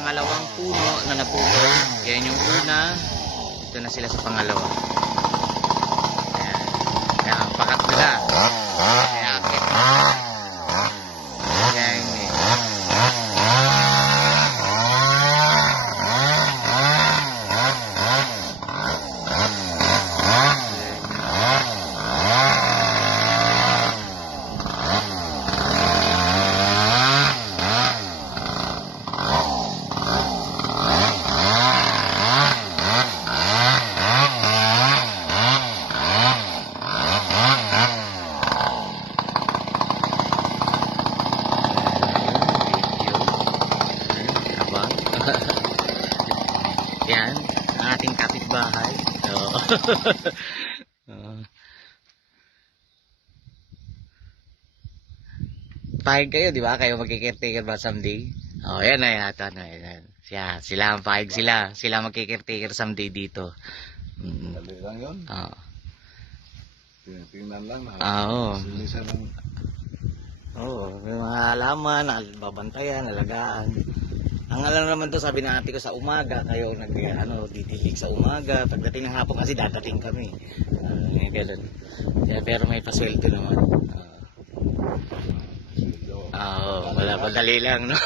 pangalawang puno na naputol. Yan yung una. Ito na sila sa pangalawa. Ayan. Ayan, pangatlo na. Ayan, akit na. Ayan, yan, ang ating kapitbahay. Pahig kayo, di ba? Kayo magkikirtiker ba someday? Yan na yata. Yan. Sila ang pahig sila. Sila magkikirtiker someday dito. Dali lang yun. Tingnan lang. Sinisan lang. May mga halaman, babantayan, alagaan. Ang alam naman to, sabi ng ate ko sa umaga, kayo didilig sa umaga. Pagdating ng hapon kasi dadating kami. Ganun. Pero may pasweldo naman. Wala pa, dali lang, no?